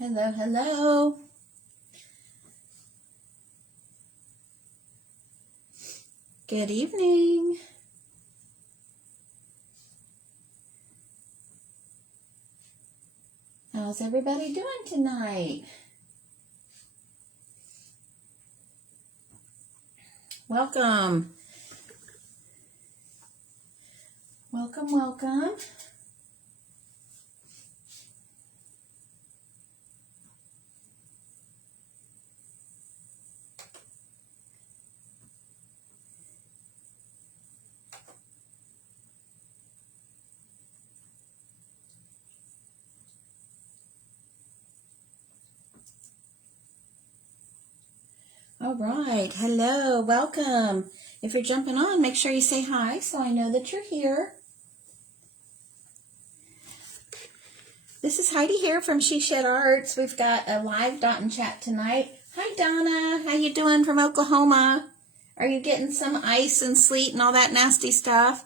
Hello, hello. Good evening. How's everybody doing tonight? Welcome. Welcome, welcome. All right. Hello. Welcome. If you're jumping on, make sure you say hi so I know that you're here. This is Heidi here from She Shed Arts. We've got a live Dot and Chat tonight. Hi, Donna. How you doing from Oklahoma? Are you getting some ice and sleet and all that nasty stuff?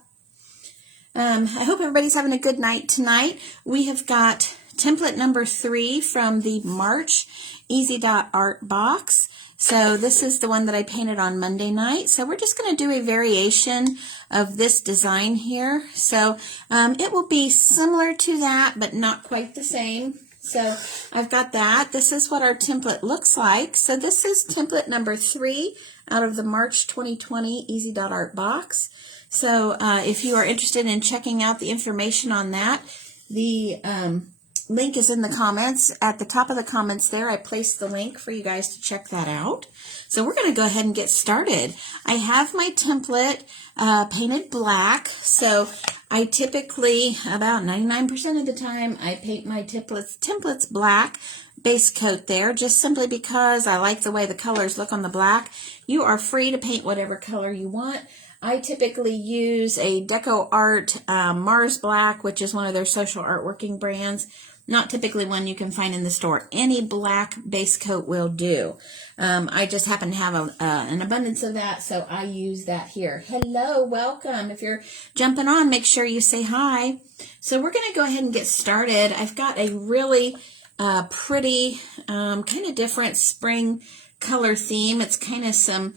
I hope everybody's having a good night tonight. We have got template number 3 from the March Easy Dot Art box. So this is the one that I painted on Monday night. So we're just going to do a variation of this design here. So it will be similar to that, but not quite the same. So I've got that. This is what our template looks like. So this is template number 3 out of the March 2020 Easy Dot Art box. So if you are interested in checking out the information on that, the link is in the comments. At the top of the comments there, I placed the link for you guys to check that out. So we're going to go ahead and get started. I have my template painted black. So I typically, about 99% of the time, I paint my templates black base coat there, just simply because I like the way the colors look on the black. You are free to paint whatever color you want. I typically use a Deco Art Mars Black, which is one of their social artworking brands. Not typically one you can find in the store. Any black base coat will do. I just happen to have an abundance of that, so I use that here. Hello, welcome. If you're jumping on, make sure you say hi. So we're going to go ahead and get started. I've got a really pretty, kind of different spring color theme. It's kind of some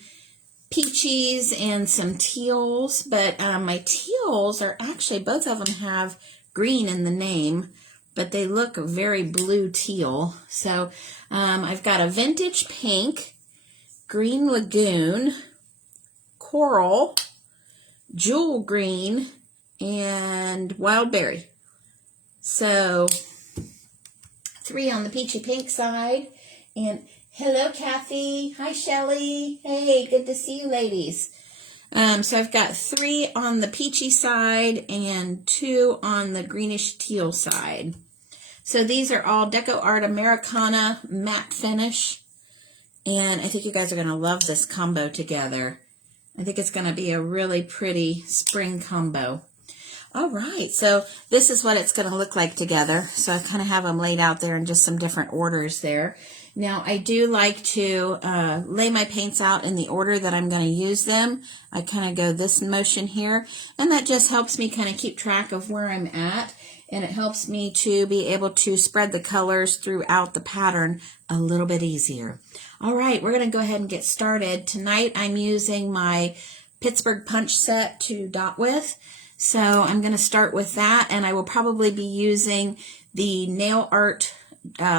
peaches and some teals, but my teals are actually, both of them have green in the name, but they look very blue teal. So I've got a vintage pink, green lagoon, coral, jewel green, and wild berry. So 3 on the peachy pink side. And hello, Kathy. Hi, Shelly. Hey, good to see you, ladies. So I've got 3 on the peachy side and 2 on the greenish teal side. So these are all Deco Art Americana matte finish. And I think you guys are going to love this combo together. I think it's going to be a really pretty spring combo. All right, so this is what it's going to look like together. So I kind of have them laid out there in just some different orders there. Now, I do like to lay my paints out in the order that I'm going to use them. I kind of go this motion here, and that just helps me kind of keep track of where I'm at, and it helps me to be able to spread the colors throughout the pattern a little bit easier. All right, we're going to go ahead and get started. Tonight, I'm using my Pittsburgh punch set to dot with. So I'm going to start with that, and I will probably be using the nail art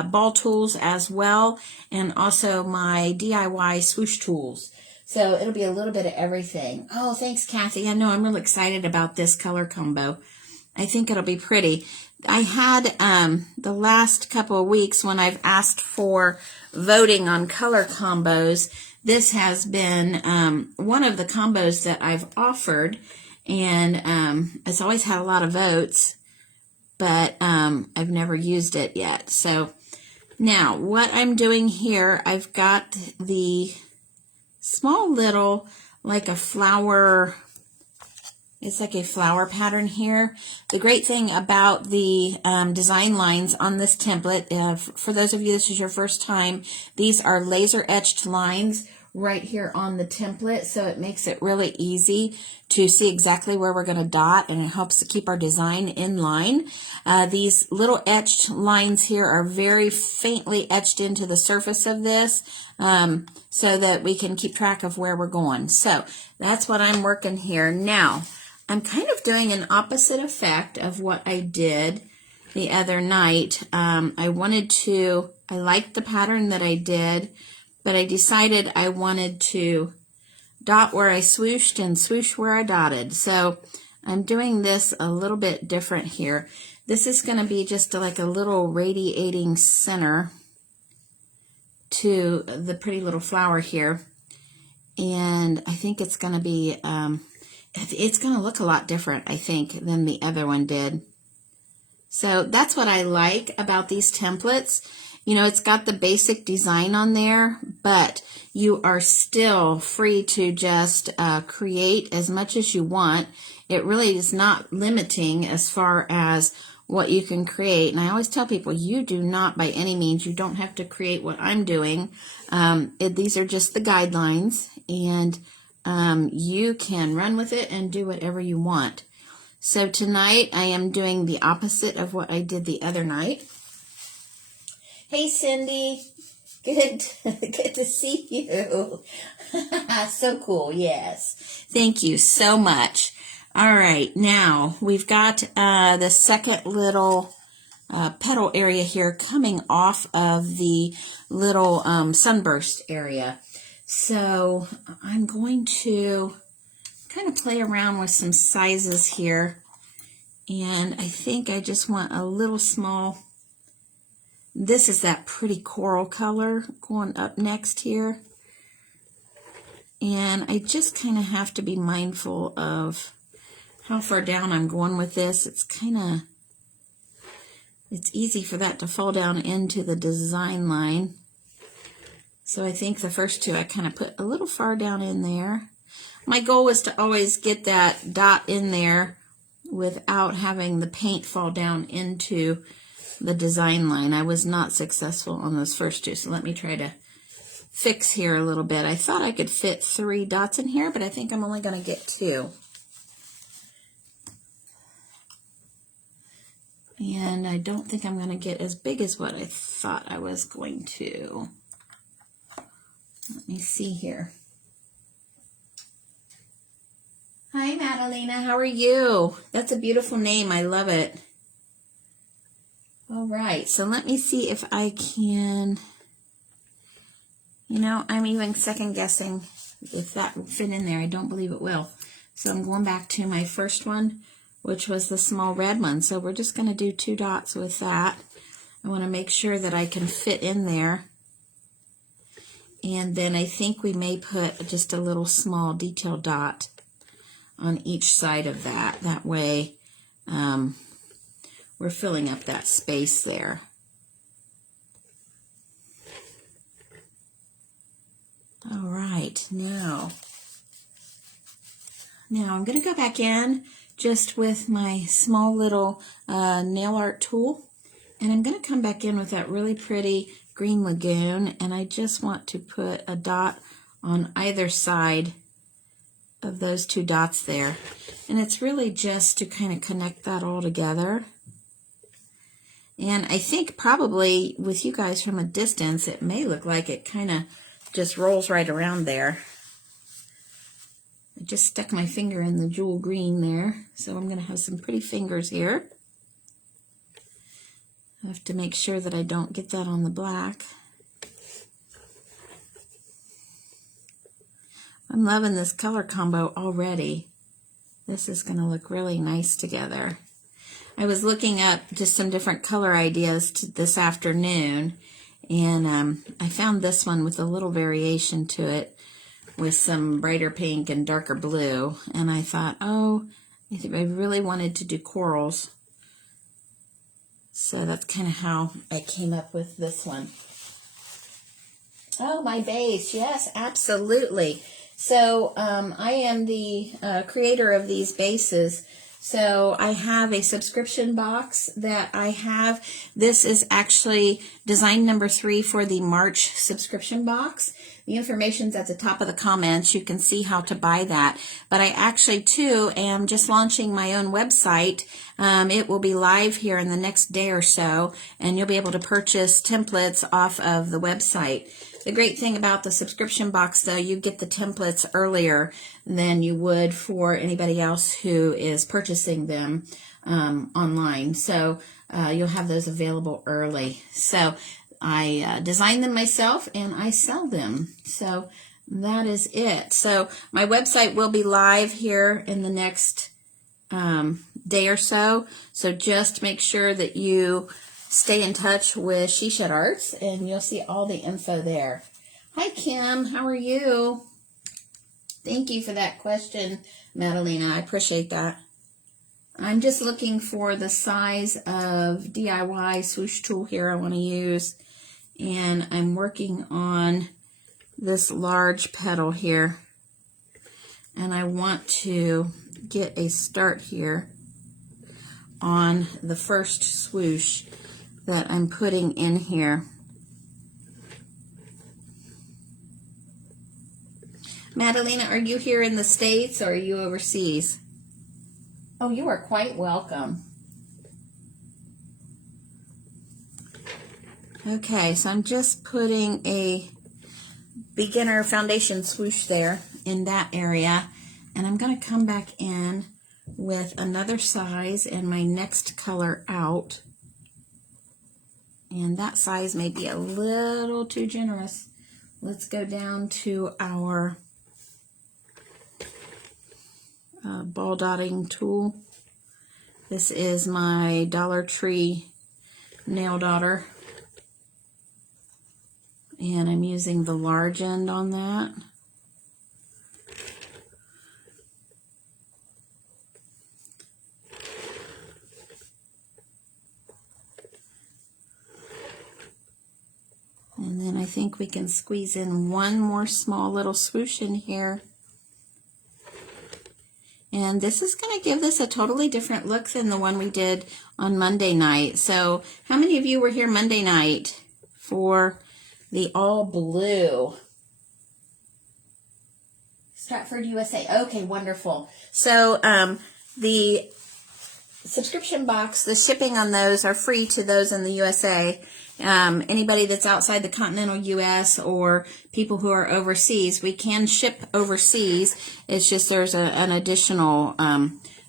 ball tools as well, and also my DIY swoosh tools. So it'll be a little bit of everything. Oh, thanks, Kathy. I know I'm really excited about this color combo. I think it'll be pretty. I had the last couple of weeks when I've asked for voting on color combos, this has been one of the combos that I've offered, and it's always had a lot of votes, but I've never used it yet. So now what I'm doing here, I've got the small little, like a flower, it's like a flower pattern here. The great thing about the design lines on this template, for those of you this is your first time, these are laser etched lines right here on the template, so it makes it really easy to see exactly where we're going to dot, and it helps to keep our design in line. These little etched lines here are very faintly etched into the surface of this, so that we can keep track of where we're going. So that's what I'm working here. Now, I'm kind of doing an opposite effect of what I did the other night. I liked the pattern that I did, but I decided I wanted to dot where I swooshed and swoosh where I dotted. So I'm doing this a little bit different here. This is going to be just like a little radiating center to the pretty little flower here. And I think it's going to be, it's going to look a lot different, I think, than the other one did. So that's what I like about these templates. You know, it's got the basic design on there, but you are still free to just create as much as you want. It really is not limiting as far as what you can create. And I always tell people, you do not, by any means, you don't have to create what I'm doing. These are just the guidelines, and you can run with it and do whatever you want. So tonight I am doing the opposite of what I did the other night. Hey, Cindy. Good to see you. So cool, yes. Thank you so much. All right, now we've got the second little petal area here coming off of the little sunburst area. So I'm going to kind of play around with some sizes here, and I think I just want a little small. This is that pretty coral color going up next here, and I just kind of have to be mindful of how far down I'm going with this. It's easy for that to fall down into the design line. So I think the first two I kind of put a little far down in there. My goal was to always get that dot in there without having the paint fall down into the design line. I was not successful on those first two, so let me try to fix here a little bit. I thought I could fit 3 dots in here, but I think I'm only going to get 2. And I don't think I'm going to get as big as what I thought I was going to. Let me see here. Hi, Madalena. How are you? That's a beautiful name. I love it. All right. So let me see if I can, you know, I'm even second guessing if that will fit in there. I don't believe it will. So I'm going back to my first one, which was the small red one. So we're just going to do 2 dots with that. I want to make sure that I can fit in there. And then I think we may put just a little small detail dot on each side of that. That way we're filling up that space there. All right, now I'm going to go back in just with my small little nail art tool, and I'm going to come back in with that really pretty green lagoon, and I just want to put a dot on either side of those 2 dots there. And it's really just to kind of connect that all together. And I think probably with you guys from a distance, it may look like it kind of just rolls right around there. I just stuck my finger in the jewel green there, so I'm going to have some pretty fingers here. I have to make sure that I don't get that on the black. I'm loving this color combo already. This is going to look really nice together. I was looking up just some different color ideas this afternoon, and I found this one with a little variation to it with some brighter pink and darker blue, and I thought, oh, I really wanted to do corals. So that's kind of how I came up with this one. Oh, my base. Yes, absolutely. So I am the creator of these bases. So I have a subscription box that I have. This is actually design number 3 for the March subscription box. The information's at the top of the comments. You can see how to buy that. But I actually, too, am just launching my own website. It will be live here in the next day or so, and you'll be able to purchase templates off of the website. The great thing about the subscription box, though, you get the templates earlier than you would for anybody else who is purchasing them online. So you'll have those available early. So I design them myself and I sell them. So that is it. So my website will be live here in the next day or so. So just make sure that you stay in touch with She Shed Arts and you'll see all the info there. Hi, Kim. How are you? Thank you for that question, Madalena. I appreciate that. I'm just looking for the size of DIY swoosh tool here I want to use. And I'm working on this large petal here. And I want to get a start here on the first swoosh that I'm putting in here. Madalena, are you here in the States or are you overseas? Oh, you are quite welcome. Okay, so I'm just putting a beginner foundation swoosh there in that area. And I'm going to come back in with another size and my next color out. And that size may be a little too generous. Let's go down to our ball dotting tool. This is my Dollar Tree nail dotter. And I'm using the large end on that. And then I think we can squeeze in one more small little swoosh in here. And this is going to give this a totally different look than the one we did on Monday night. So how many of you were here Monday night for the all blue? Stratford, USA. Okay, wonderful. So the subscription box, the shipping on those are free to those in the USA. Anybody that's outside the continental U.S. or people who are overseas, we can ship overseas. It's just there's an additional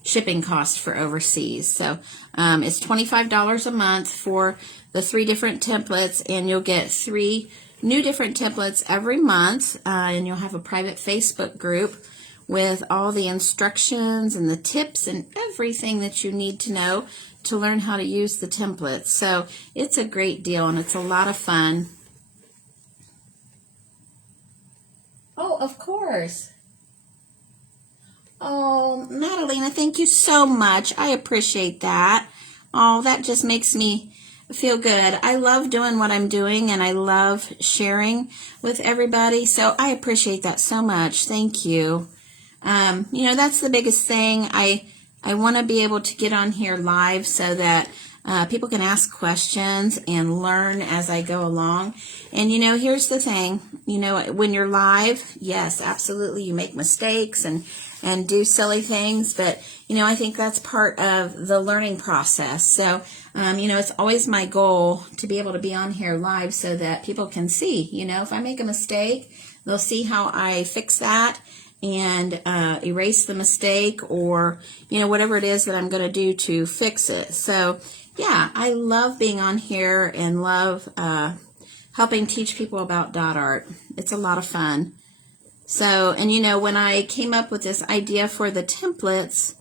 shipping cost for overseas. So it's $25 a month for the 3 different templates, and you'll get 3 new different templates every month, and you'll have a private Facebook group with all the instructions and the tips and everything that you need to know to learn how to use the templates. So it's a great deal and it's a lot of fun. Oh, of course. Oh, Madalena, thank you so much. I appreciate that. Oh, that just makes me feel good. I love doing what I'm doing and I love sharing with everybody. So I appreciate that so much. Thank you. You know, that's the biggest thing. I want to be able to get on here live so that people can ask questions and learn as I go along. And, you know, here's the thing. You know, when you're live, yes, absolutely, you make mistakes and do silly things. But, you know, I think that's part of the learning process. So, you know, it's always my goal to be able to be on here live so that people can see, you know, if I make a mistake, they'll see how I fix that and erase the mistake, or, you know, whatever it is that I'm going to do to fix it. So, yeah, I love being on here and love helping teach people about dot art. It's a lot of fun. So, and you know, when I came up with this idea for the templates,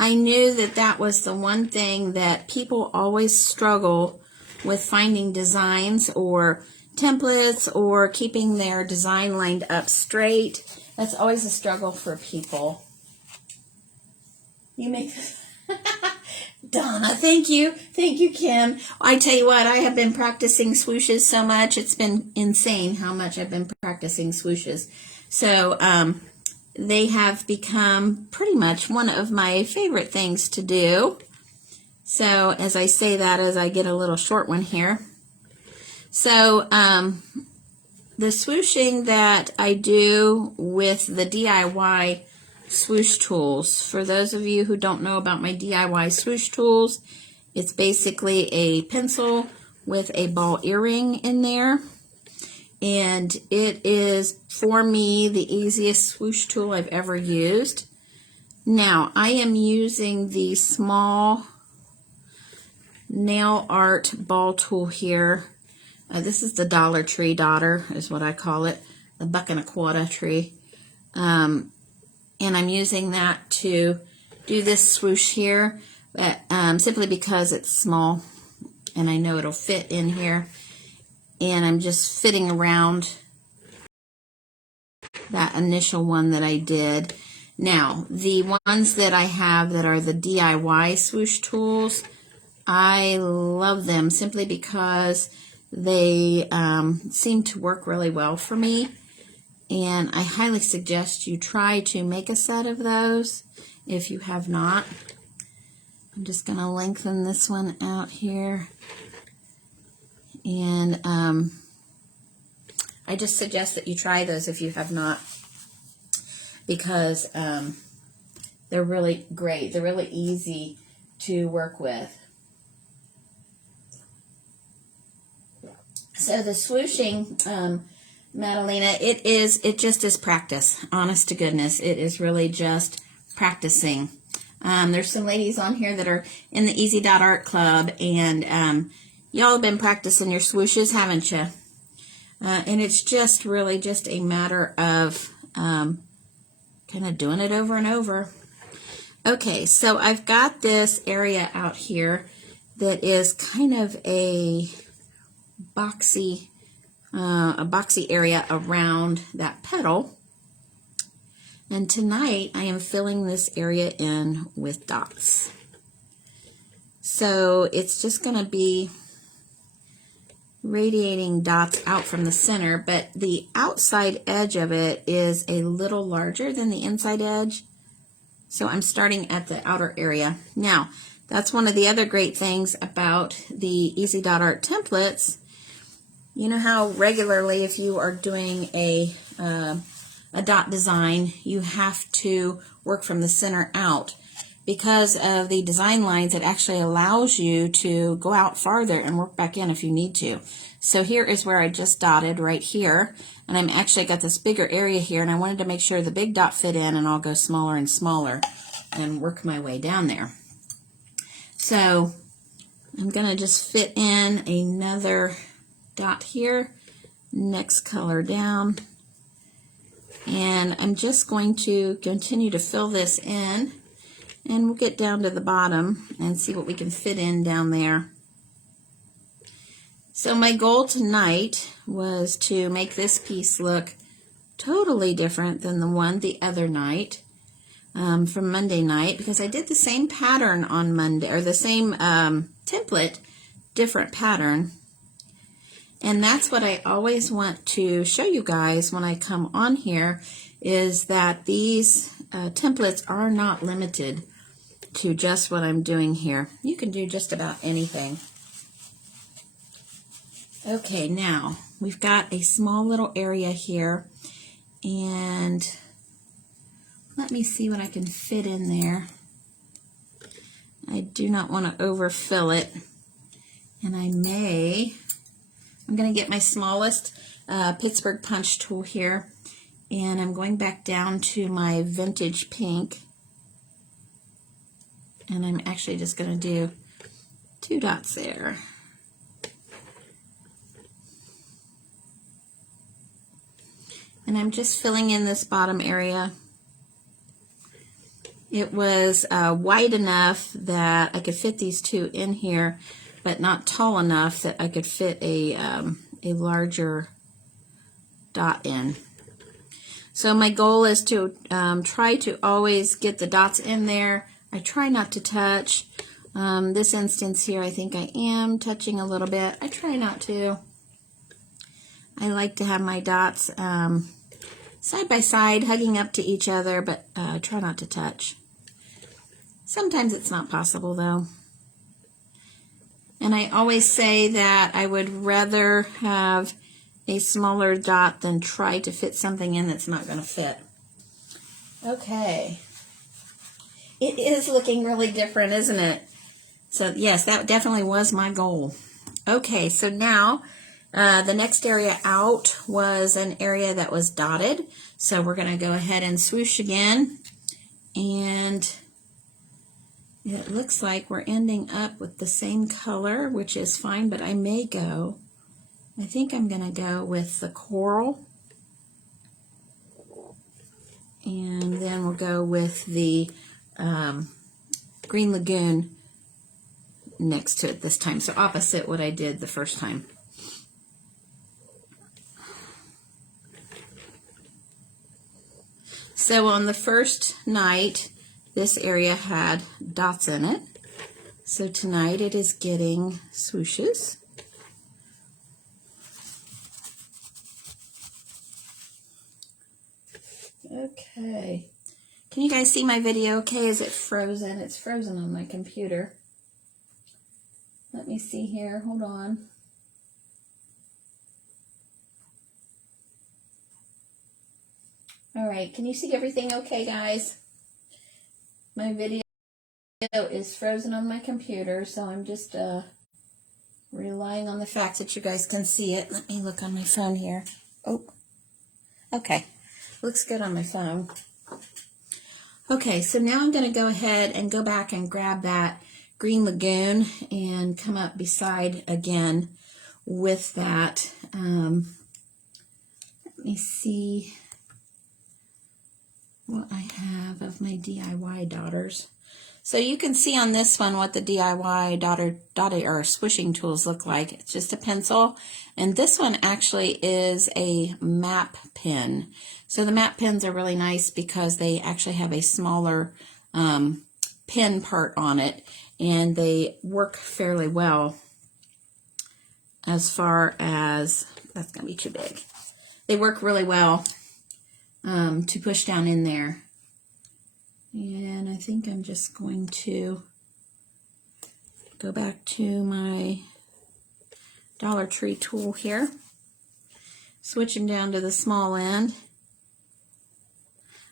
I knew that that was the one thing that people always struggle with, finding designs or templates or keeping their design lined up straight. That's always a struggle for people. You make Donna, thank you. Thank you, Kim. I tell you what, I have been practicing swooshes so much. It's been insane how much I've been practicing swooshes. So they have become pretty much one of my favorite things to do. So as I say that, as I get a little short one here. So the swooshing that I do with the DIY swoosh tools, for those of you who don't know about my DIY swoosh tools, it's basically a pencil with a ball earring in there. And it is, for me, the easiest swoosh tool I've ever used. Now, I am using the small nail art ball tool here. This is the Dollar Tree Dotter, is what I call it, the $1.25 tree. And I'm using that to do this swoosh here, simply because it's small and I know it'll fit in here. And I'm just fitting around that initial one that I did. Now, the ones that I have that are the DIY swoosh tools, I love them simply because they seem to work really well for me. And I highly suggest you try to make a set of those if you have not. I'm just going to lengthen this one out here. And I just suggest that you try those if you have not, because they're really great. They're really easy to work with. So the swooshing, Madalena, it just is practice. Honest to goodness, it is really just practicing. There's some ladies on here that are in the Easy Dot Art Club, and y'all have been practicing your swooshes, haven't you? And it's just really just a matter of kind of doing it over and over. Okay, so I've got this area out here that is kind of a boxy area around that petal. And tonight I am filling this area in with dots. So it's just going to be radiating dots out from the center, but the outside edge of it is a little larger than the inside edge. So I'm starting at the outer area. Now, that's one of the other great things about the Easy Dot Art templates. You know how regularly, if you are doing a dot design, you have to work from the center out. Because of the design lines, it actually allows you to go out farther and work back in if you need to. So here is where I just dotted right here, and I'm actually got this bigger area here, and I wanted to make sure the big dot fit in, and I'll go smaller and smaller and work my way down there. So I'm going to just fit in another dot here, next color down, and I'm just going to continue to fill this in, and we'll get down to the bottom and see what we can fit in down there. So my goal tonight was to make this piece look totally different than the one the other night, from Monday night, because I did the same pattern on Monday, or the same template, different pattern. And that's what I always want to show you guys when I come on here, is that these templates are not limited to just what I'm doing here. You can do just about anything. Okay, now we've got a small little area here, and let me see what I can fit in there. I do not want to overfill it, and I'm going to get my smallest Pittsburgh punch tool here, and I'm going back down to my vintage pink, and I'm actually just going to do 2 dots there. And I'm just filling in this bottom area. It was wide enough that I could fit these 2 in here, but not tall enough that I could fit a larger dot in. So my goal is to try to always get the dots in there. I try not to touch. This instance here, I think I am touching a little bit. I try not to. I like to have my dots side by side, hugging up to each other, but try not to touch. Sometimes it's not possible, though. And I always say that I would rather have a smaller dot than try to fit something in that's not going to fit. Okay. It is looking really different, isn't it? So yes, that definitely was my goal. Okay, so now the next area out was an area that was dotted. So we're going to go ahead and swoosh again. And it looks like we're ending up with the same color, which is fine, but I think I'm going to go with the coral. And then we'll go with the Green Lagoon next to it this time. So opposite what I did the first time. So on the first night, this area had dots in it. So tonight it is getting swooshes. Okay. Can you guys see my video okay? Is it frozen? It's frozen on my computer. Let me see here. Hold on. All right. Can you see everything okay, guys? My video is frozen on my computer, so I'm just relying on the fact that you guys can see it. Let me look on my phone here. Oh, okay. Looks good on my phone. Okay, so now I'm going to go ahead and go back and grab that Green Lagoon and come up beside again with that. Let me see what I have of my DIY daughters. So you can see on this one what the DIY daughter or swishing tools look like. It's just a pencil, and this one actually is a map pen. So the map pens are really nice because they actually have a smaller pen part on it, and they work fairly well as far as, that's going to be too big. They work really well to push down in there. And I think I'm just going to go back to my Dollar Tree tool here, switching down to the small end.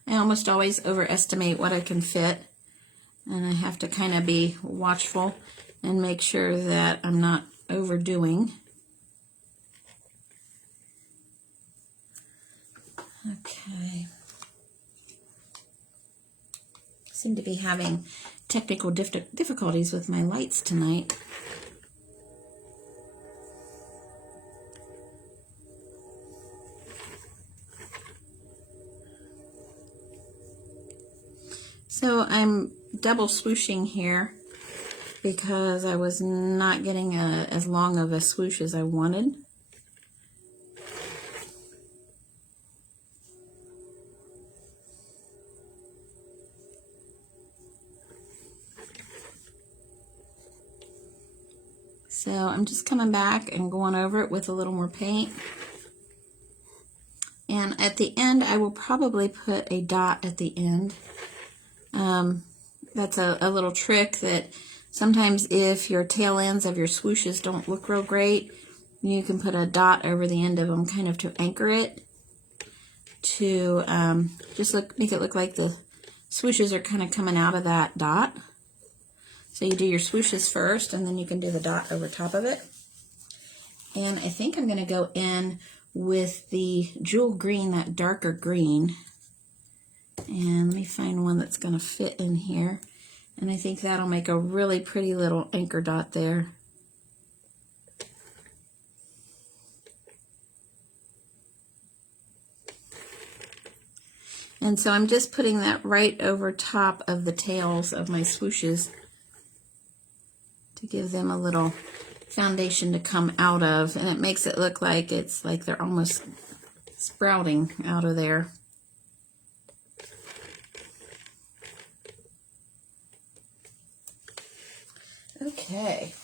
I almost always overestimate what I can fit, and I have to kind of be watchful and make sure that I'm not overdoing. Okay. Seem to be having technical difficulties with my lights tonight. So I'm double swooshing here because I was not getting as long of a swoosh as I wanted. So I'm just coming back and going over it with a little more paint. And at the end, I will probably put a dot at the end. That's a little trick that sometimes if your tail ends of your swooshes don't look real great, you can put a dot over the end of them kind of to anchor it, to just make it look like the swooshes are kind of coming out of that dot. So you do your swooshes first, and then you can do the dot over top of it. And I think I'm going to go in with the jewel green, that darker green. And let me find one that's going to fit in here. And I think that'll make a really pretty little anchor dot there. And so I'm just putting that right over top of the tails of my swooshes to give them a little foundation to come out of, and it makes it look like it's like they're almost sprouting out of there. Okay.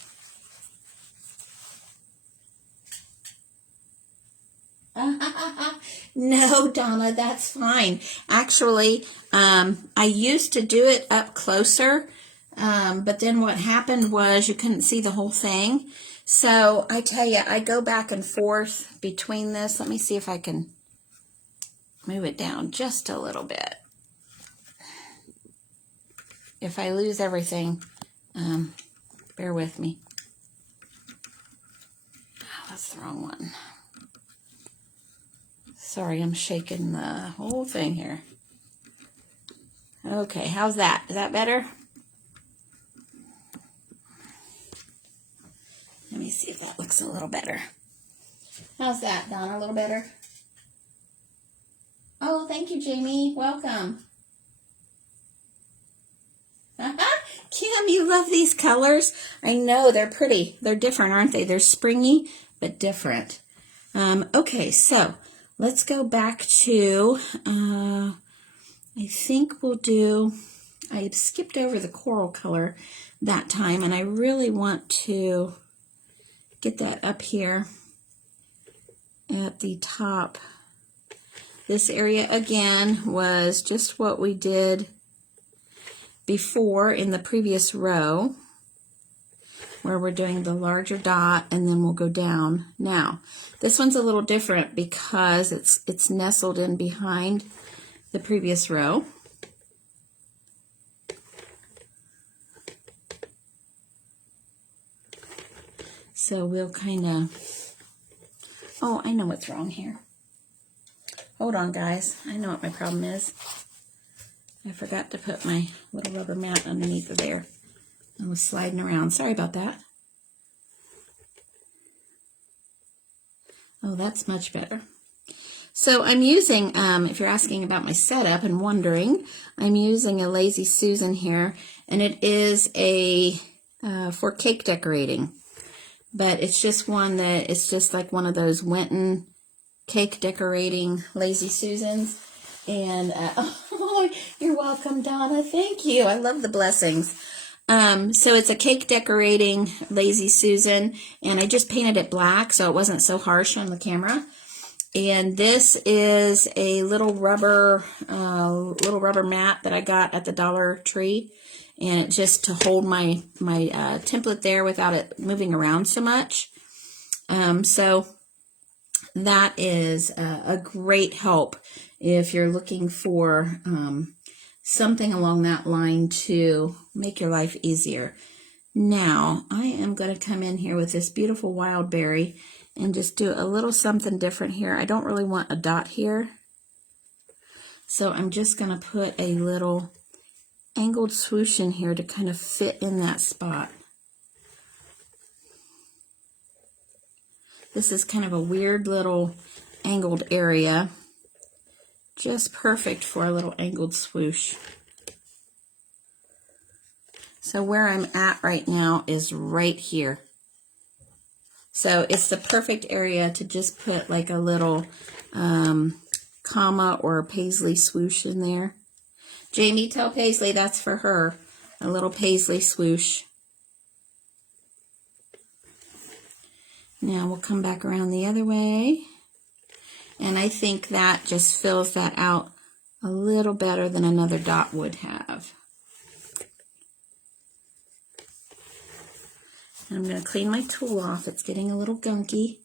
No, Donna, that's fine. Actually, I used to do it up closer, but then what happened was you couldn't see the whole thing. So I tell you, I go back and forth between this. Let me see if I can move it down just a little bit. If I lose everything, bear with me. Oh, that's the wrong one. Sorry, I'm shaking the whole thing here. Okay, how's that? Is that better? Let me see if that looks a little better. How's that, Donna? A little better? Oh, thank you, Jamie. Welcome. Kim, you love these colors? I know, they're pretty. They're different, aren't they? They're springy, but different. Okay, so let's go back to, I think we'll do, I skipped over the coral color that time, and I really want to get that up here at the top. This area, again, was just what we did before in the previous row, where we're doing the larger dot and then we'll go down. Now, this one's a little different because it's nestled in behind the previous row. So we'll kind of, oh, I know what's wrong here. Hold on, guys. I know what my problem is. I forgot to put my little rubber mat underneath of there. I was sliding around. Sorry about that. Oh, that's much better. So I'm using, if you're asking about my setup and wondering, I'm using a Lazy Susan here, and it is a for cake decorating. But it's just one that, it's just like one of those Winton cake decorating Lazy Susans. And, oh, you're welcome, Donna. Thank you. I love the blessings. So it's a cake decorating Lazy Susan, and I just painted it black so it wasn't so harsh on the camera. And this is a little rubber mat that I got at the Dollar Tree, and just to hold my template there without it moving around so much. So that is a great help if you're looking for something along that line to make your life easier. Now, I am going to come in here with this beautiful wild berry and just do a little something different here. I don't really want a dot here, so I'm just going to put a little angled swoosh in here to kind of fit in that spot. This is kind of a weird little angled area, just perfect for a little angled swoosh. So where I'm at right now is right here. So it's the perfect area to just put like a little comma or a paisley swoosh in there. Jamie, tell Paisley that's for her, a little paisley swoosh. Now we'll come back around the other way, and I think that just fills that out a little better than another dot would have. I'm going to clean my tool off. It's getting a little gunky.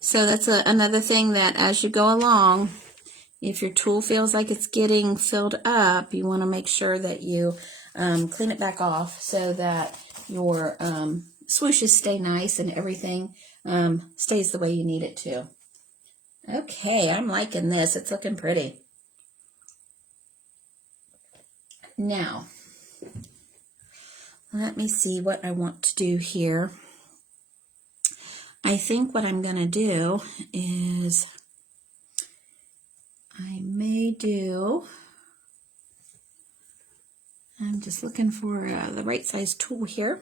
So that's another thing, that as you go along, if your tool feels like it's getting filled up, you want to make sure that you clean it back off so that your swooshes stay nice and everything stays the way you need it to. Okay, I'm liking this. It's looking pretty. Now, let me see what I want to do here. I think what I'm going to do is I'm just looking for the right size tool here,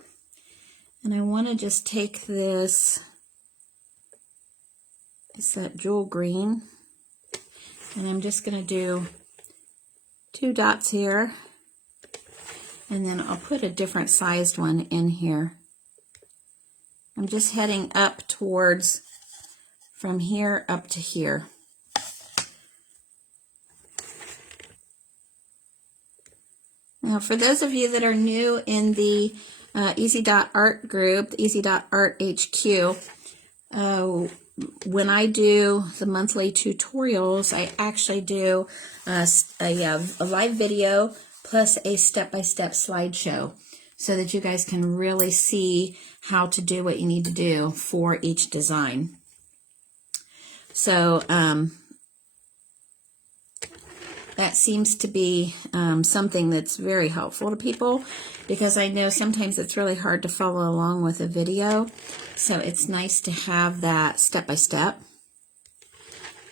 and I want to just take this, it's that jewel green, and I'm just going to do 2 dots here, and then I'll put a different sized one in here. I'm just heading up towards, from here up to here. Now, for those of you that are new in the Easy Dot Art group, the Easy Dot Art HQ, when I do the monthly tutorials, I actually do a live video plus a step-by-step slideshow so that you guys can really see how to do what you need to do for each design. So that seems to be something that's very helpful to people, because I know sometimes it's really hard to follow along with a video. So it's nice to have that step-by-step.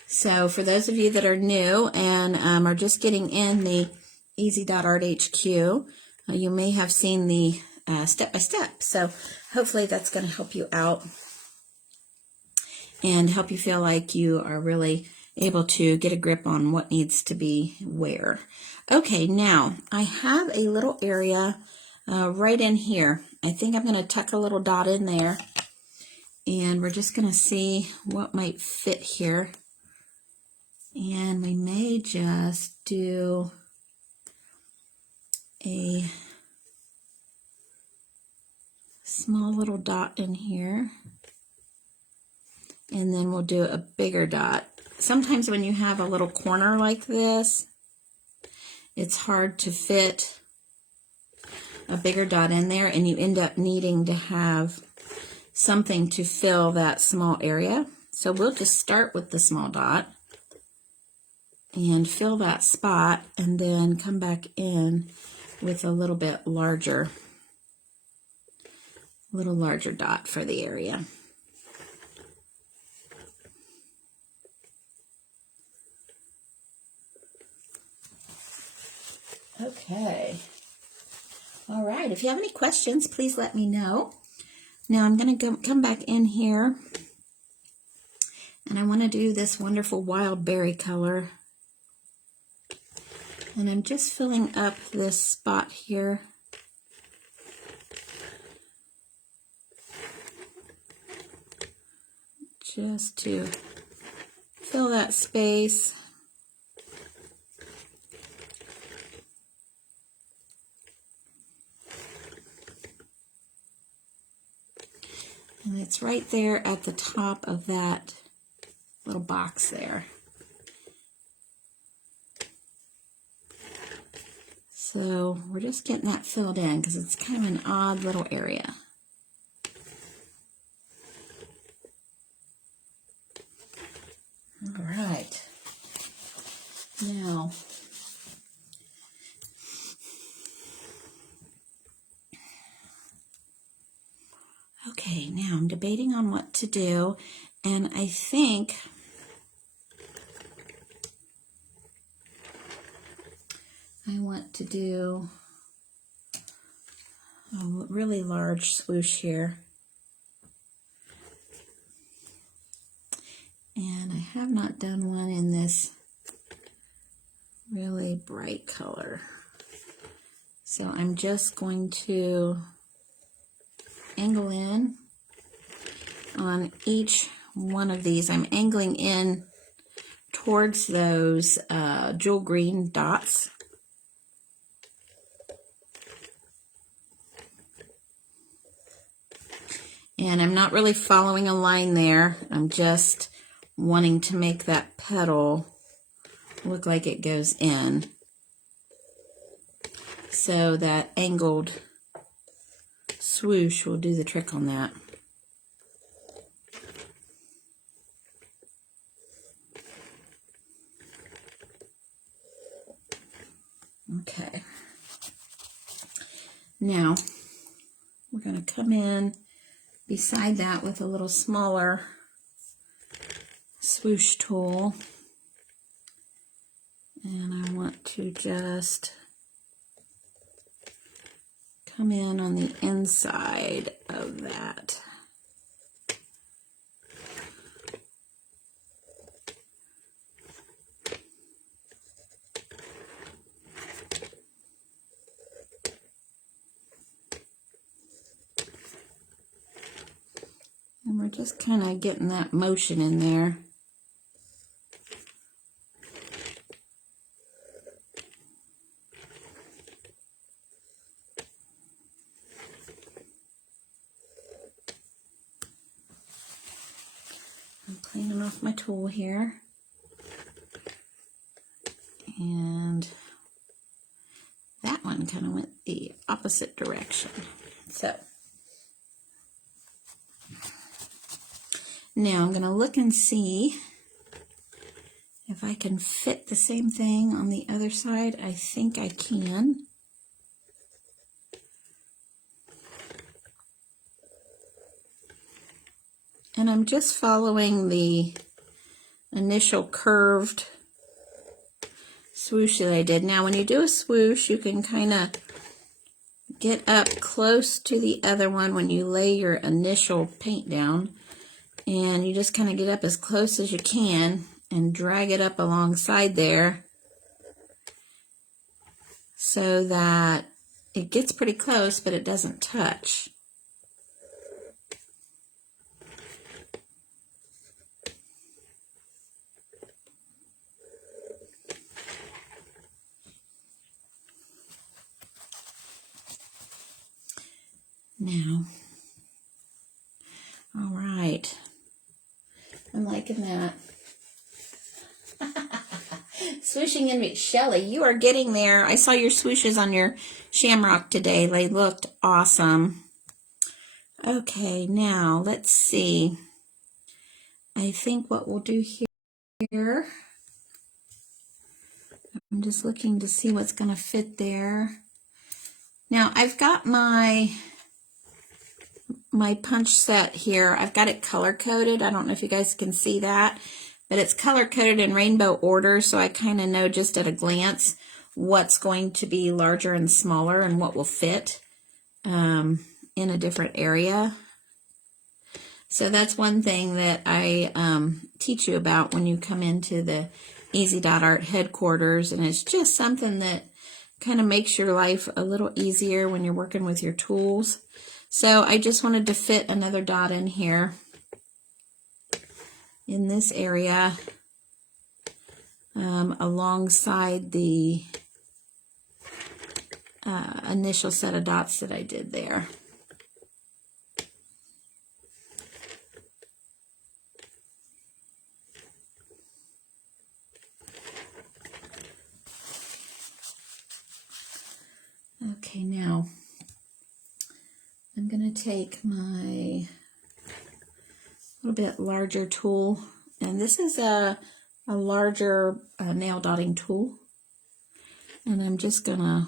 So for those of you that are new and are just getting in the Easy Dot Art HQ, you may have seen the step-by-step. So hopefully that's going to help you out and help you feel like you are really able to get a grip on what needs to be where. Okay, now I have a little area right in here. I think I'm going to tuck a little dot in there, and we're just going to see what might fit here. And we may just do a small little dot in here, and then we'll do a bigger dot. Sometimes when you have a little corner like this, it's hard to fit a bigger dot in there, and you end up needing to have something to fill that small area. So we'll just start with the small dot and fill that spot, and then come back in with a little bit larger, dot for the area. Okay. All right. If you have any questions, please let me know. Now I'm going to come back in here, and I want to do this wonderful wild berry color. And I'm just filling up this spot here. Just to fill that space. And it's right there at the top of that little box there. So we're just getting that filled in because it's kind of an odd little area. All right. Now, okay, now I'm debating on what to do, and I think I want to do a really large swoosh here. And I have not done one in this really bright color. So I'm just going to angle in on each one of these. I'm angling in towards those jewel green dots. And I'm not really following a line there. I'm just wanting to make that petal look like it goes in. So that angled swoosh will do the trick on that. Okay. Now, we're going to come in beside that with a little smaller swoosh tool, and I want to just come in on the inside of that. And we're just kind of getting that motion in there. cleaning off my tool here. And that one kind of went the opposite direction. So now I'm going to look and see if I can fit the same thing on the other side. I think I can. And I'm just following the initial curved swoosh that I did. Now when you do a swoosh, you can kind of get up close to the other one when you lay your initial paint down, and you just kind of get up as close as you can and drag it up alongside there so that it gets pretty close but it doesn't touch. Now, all right, I'm liking that. Swooshing in me. Shelly, you are getting there. I saw your swooshes on your shamrock today. They looked awesome. Okay, now let's see. I think what we'll do here, I'm just looking to see what's going to fit there. Now, I've got my punch set here. I've got it color coded. I don't know if you guys can see that, but it's color coded in rainbow order, so I kind of know just at a glance what's going to be larger and smaller and what will fit in a different area. So that's one thing that I teach you about when you come into the Easy Dot Art headquarters, and it's just something that kind of makes your life a little easier when you're working with your tools. So I just wanted to fit another dot in here in this area alongside the initial set of dots that I did there. Okay, now I'm going to take my little bit larger tool, and this is a larger nail dotting tool, and I'm just going to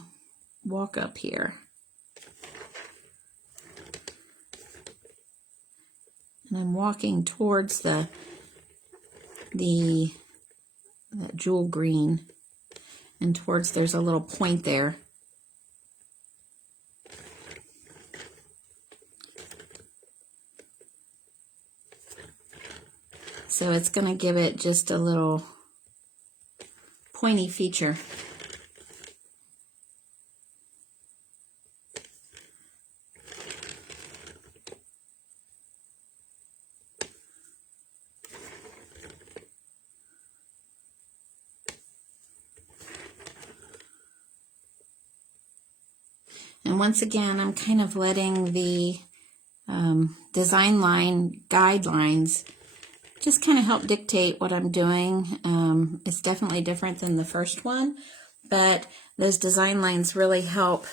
walk up here. And I'm walking towards that jewel green, and towards, there's a little point there. So it's going to give it just a little pointy feature. And once again, I'm kind of letting the design line guidelines just kind of help dictate what I'm doing. It's definitely different than the first one, but those design lines really help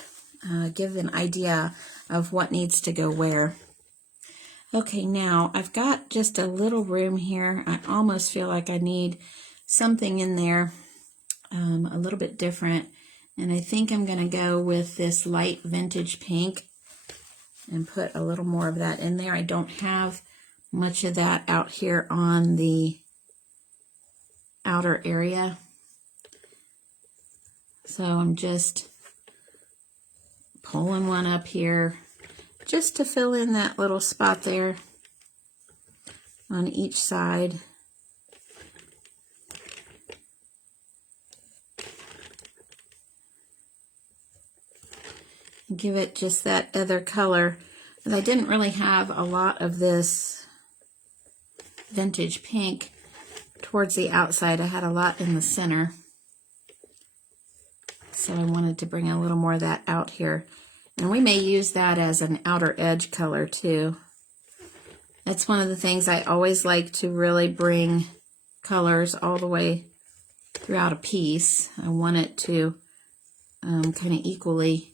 give an idea of what needs to go where. Okay, now I've got just a little room here. I almost feel like I need something in there a little bit different, and I think I'm going to go with this light vintage pink and put a little more of that in there. I don't have much of that out here on the outer area, so I'm just pulling one up here just to fill in that little spot there on each side. And give it just that other color. And I didn't really have a lot of this vintage pink towards the outside. I had a lot in the center, so I wanted to bring a little more of that out here, and we may use that as an outer edge color too. That's one of the things I always like, to really bring colors all the way throughout a piece. I want it to kind of equally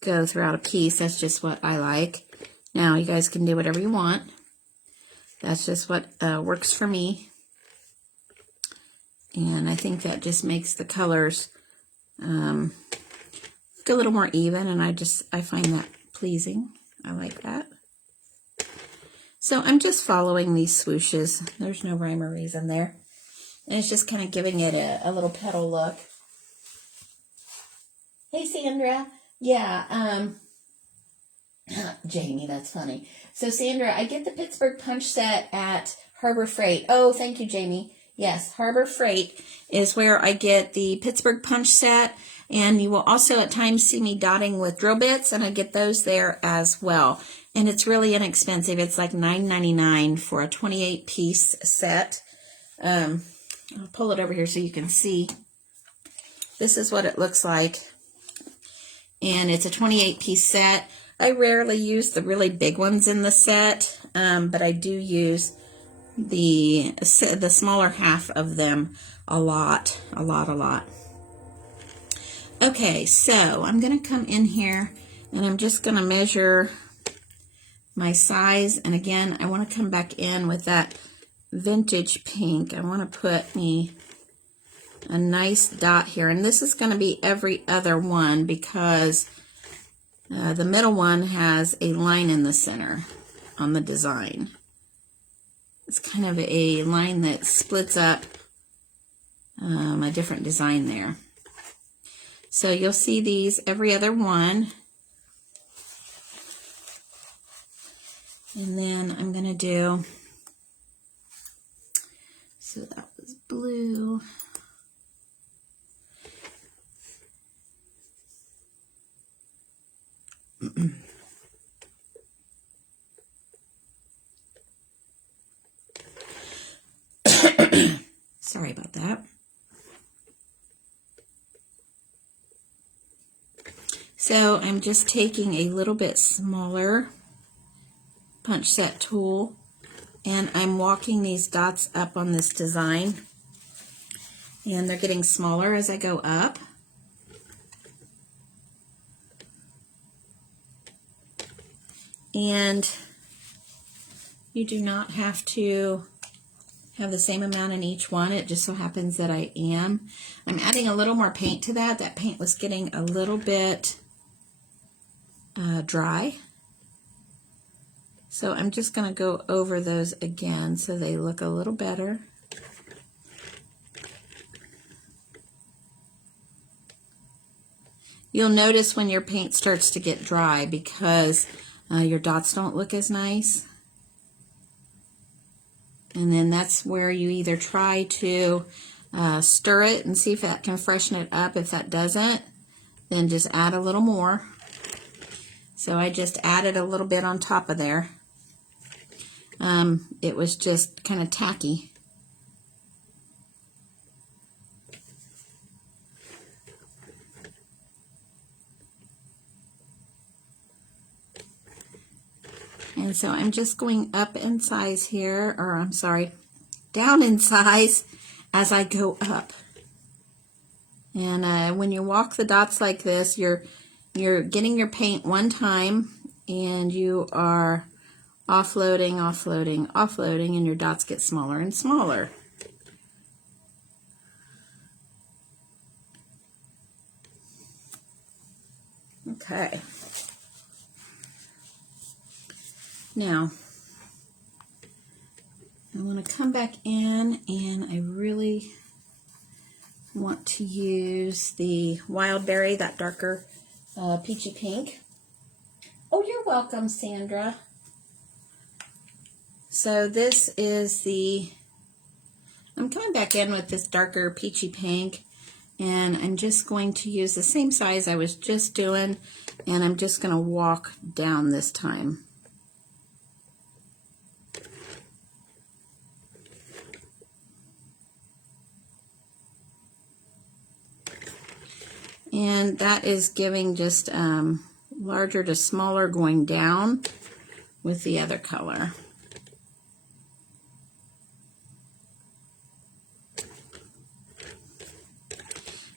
go throughout a piece. That's just what I like. Now, you guys can do whatever you want. That's just what works for me. And I think that just makes the colors look a little more even, and I find that pleasing. I like that. So I'm just following these swooshes. There's no rhyme or reason there. And it's just kind of giving it a little petal look. Hey, Sandra. Yeah, Jamie, that's funny. So, Sandra, I get the Pittsburgh Punch set at Harbor Freight. Oh, thank you, Jamie. Yes, Harbor Freight is where I get the Pittsburgh Punch set. And you will also at times see me dotting with drill bits, and I get those there as well. And it's really inexpensive. It's like $9.99 for a 28-piece set. I'll pull it over here so you can see. This is what it looks like. And it's a 28-piece set. I rarely use the really big ones in the set, but I do use the smaller half of them a lot. Okay, so I'm going to come in here and I'm just going to measure my size. And again, I want to come back in with that vintage pink. I want to put me a nice dot here. And this is going to be every other one because the middle one has a line in the center on the design. It's kind of a line that splits up a different design there. So you'll see these every other one. And then I'm going to do, so that was blue. Sorry about that. So I'm just taking a little bit smaller punch set tool and I'm walking these dots up on this design, and they're getting smaller as I go up. And you do not have to have the same amount in each one. It just so happens that I'm adding a little more paint to that. That paint was getting a little bit dry. So I'm just going to go over those again so they look a little better. You'll notice when your paint starts to get dry because your dots don't look as nice. And then that's where you either try to stir it and see if that can freshen it up. If that doesn't, then just add a little more. So I just added a little bit on top of there. It was just kind of tacky. And so I'm just going up in size here, or I'm sorry, down in size as I go up. And when you walk the dots like this, you're getting your paint one time and you are offloading, offloading, offloading, and your dots get smaller and smaller. Okay. Now, I want to come back in, and I really want to use the Wild Berry, that darker peachy pink. Oh, you're welcome, Sandra. So this is I'm coming back in with this darker peachy pink, and I'm just going to use the same size I was just doing, and I'm just going to walk down this time. And that is giving just larger to smaller going down. with the other color.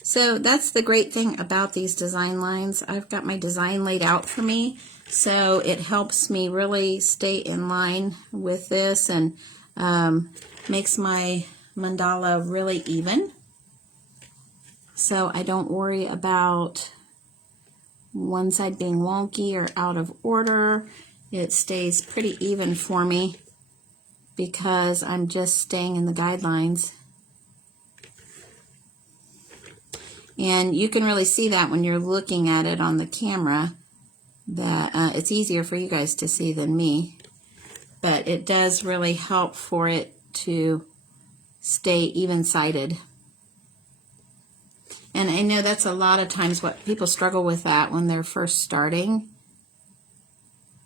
So that's the great thing about these design lines. I've got my design laid out for me, so it helps me really stay in line with this and makes my mandala really even. So I don't worry about one side being wonky or out of order. It stays pretty even for me because I'm just staying in the guidelines. And you can really see that when you're looking at it on the camera, that it's easier for you guys to see than me. But it does really help for it to stay even-sided. And I know that's a lot of times what people struggle with that when they're first starting,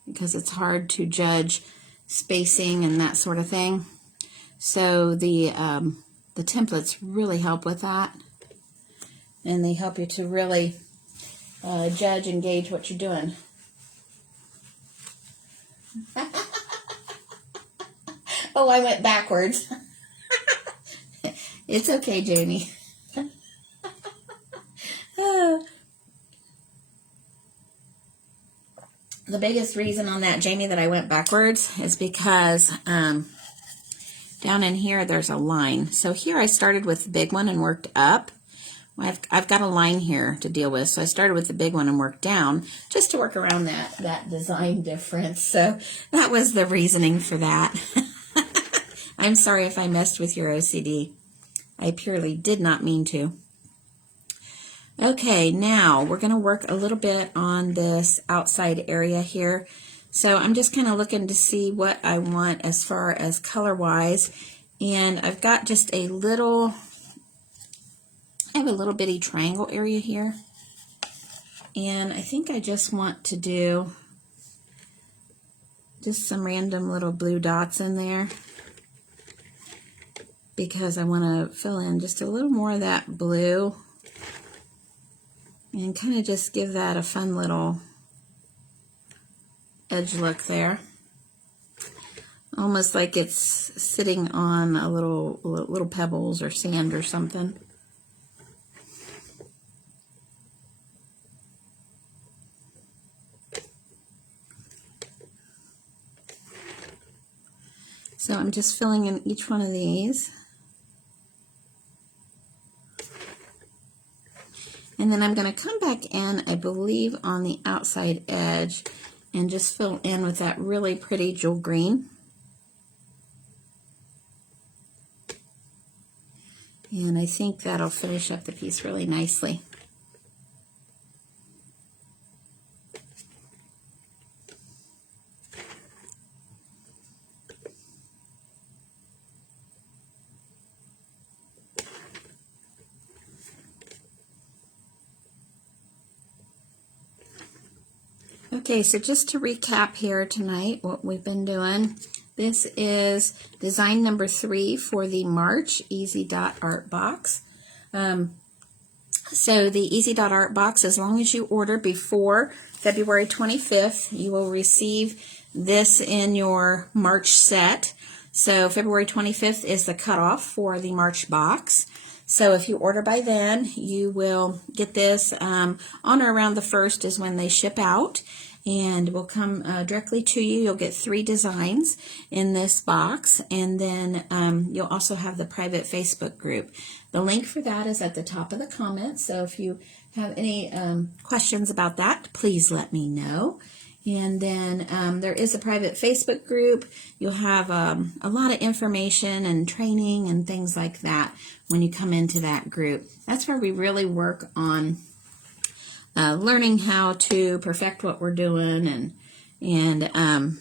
because it's hard to judge spacing and that sort of thing. So the templates really help with that. And they help you to really judge and gauge what you're doing. Oh, I went backwards. It's okay, Jamie. The biggest reason on that, Jamie, that I went backwards is because down in here there's a line. So here I started with the big one and worked up. I've got a line here to deal with, so I started with the big one and worked down just to work around that design difference. So that was the reasoning for that. I'm sorry if I messed with your OCD. I purely did not mean to. Okay, now we're going to work a little bit on this outside area here. So I'm just kind of looking to see what I want as far as color-wise. And I've got just a little... I have a little bitty triangle area here, and I think I just want to do just some random little blue dots in there because I want to fill in just a little more of that blue and kind of just give that a fun little edge look there, almost like it's sitting on a little pebbles or sand or something. So I'm just filling in each one of these. And then I'm going to come back in, I believe, on the outside edge and just fill in with that really pretty jewel green. And I think that'll finish up the piece really nicely. Okay, so just to recap here tonight what we've been doing, this is design number 3 for the March Easy Dot Art Box. So the Easy Dot Art Box, as long as you order before February 25th, you will receive this in your March set. So February 25th is the cutoff for the March box. So if you order by then, you will get this on or around the 1st is when they ship out, and will come directly to you. You'll get 3 designs in this box, and then you'll also have the private Facebook group. The link for that is at the top of the comments, so if you have any questions about that, please let me know. And then there is a private Facebook group. You'll have a lot of information and training and things like that when you come into that group. That's where we really work on learning how to perfect what we're doing and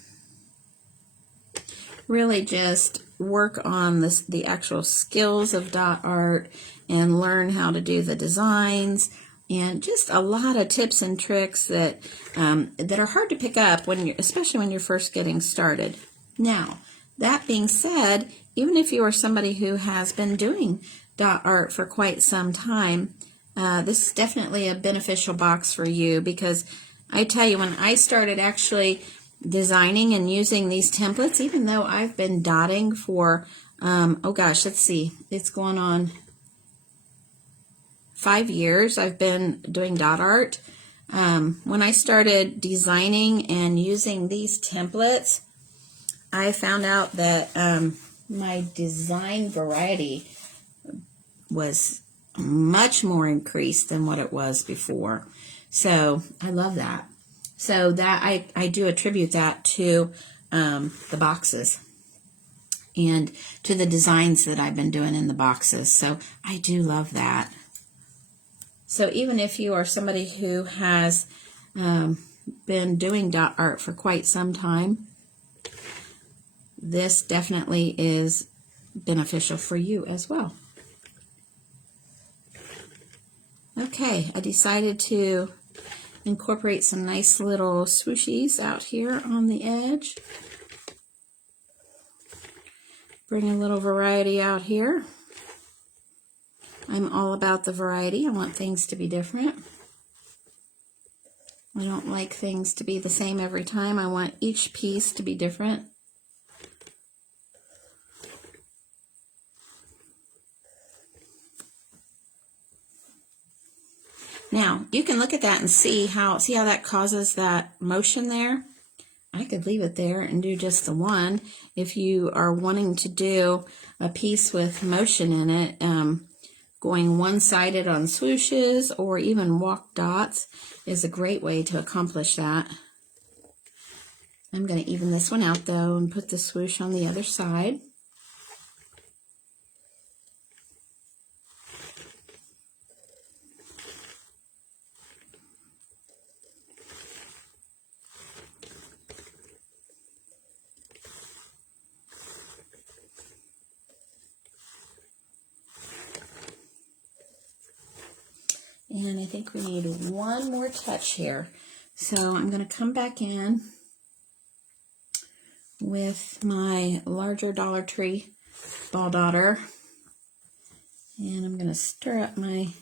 really just work on the actual skills of dot art and learn how to do the designs. And just a lot of tips and tricks that are hard to pick up especially when you're first getting started. Now, that being said, even if you are somebody who has been doing dot art for quite some time, this is definitely a beneficial box for you, because I tell you, when I started actually designing and using these templates, even though I've been dotting for, oh gosh, let's see, it's going on 5 years I've been doing dot art. When I started designing and using these templates, I found out that my design variety was much more increased than what it was before. So I love that. So that I do attribute that to the boxes and to the designs that I've been doing in the boxes. So I do love that. So even if you are somebody who has been doing dot art for quite some time, this definitely is beneficial for you as well. Okay, I decided to incorporate some nice little swooshies out here on the edge. Bring a little variety out here. I'm all about the variety. I want things to be different. I don't like things to be the same every time. I want each piece to be different. Now, you can look at that and see how that causes that motion there? I could leave it there and do just the one. If you are wanting to do a piece with motion in it, going one-sided on swooshes or even walk dots is a great way to accomplish that. I'm going to even this one out though and put the swoosh on the other side. And I think we need one more touch here. So I'm going to come back in with my larger Dollar Tree ball dotter. And I'm going to stir up my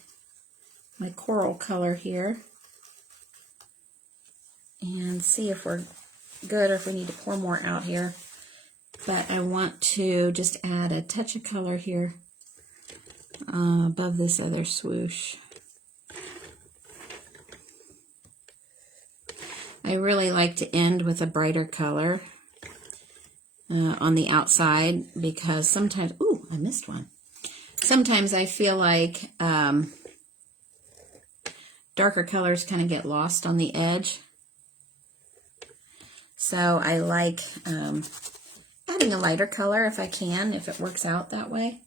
coral color here. And see if we're good or if we need to pour more out here. But I want to just add a touch of color here above this other swoosh. I really like to end with a brighter color on the outside because sometimes, ooh, I missed one. Sometimes I feel like darker colors kind of get lost on the edge. So I like adding a lighter color if I can, if it works out that way.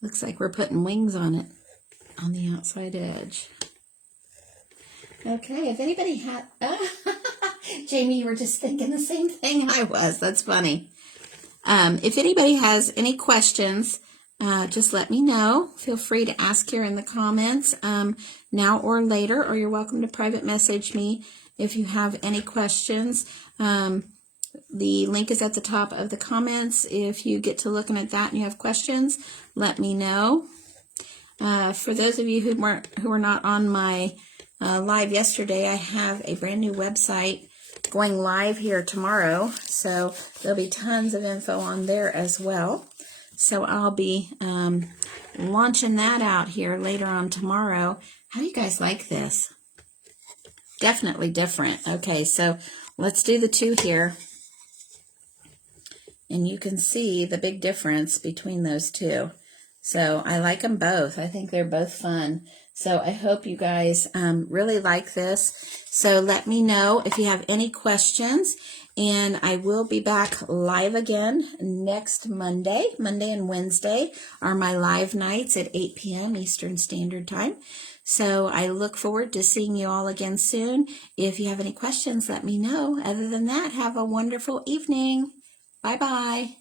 Looks like we're putting wings on it, on the outside edge. Okay, if anybody had... Jamie, you were just thinking the same thing I was. That's funny. If anybody has any questions, just let me know. Feel free to ask here in the comments now or later, or you're welcome to private message me if you have any questions. The link is at the top of the comments. If you get to looking at that and you have questions, let me know. For those of you who were not on my live yesterday, I have a brand new website going live here tomorrow. So there'll be tons of info on there as well. So I'll be launching that out here later on tomorrow. How do you guys like this? Definitely different. Okay, so let's do the two here. And you can see the big difference between those two. So I like them both. I think they're both fun. So I hope you guys really like this. So let me know if you have any questions. And I will be back live again next Monday. Monday and Wednesday are my live nights at 8 p.m. Eastern Standard Time. So I look forward to seeing you all again soon. If you have any questions, let me know. Other than that, have a wonderful evening. Bye-bye.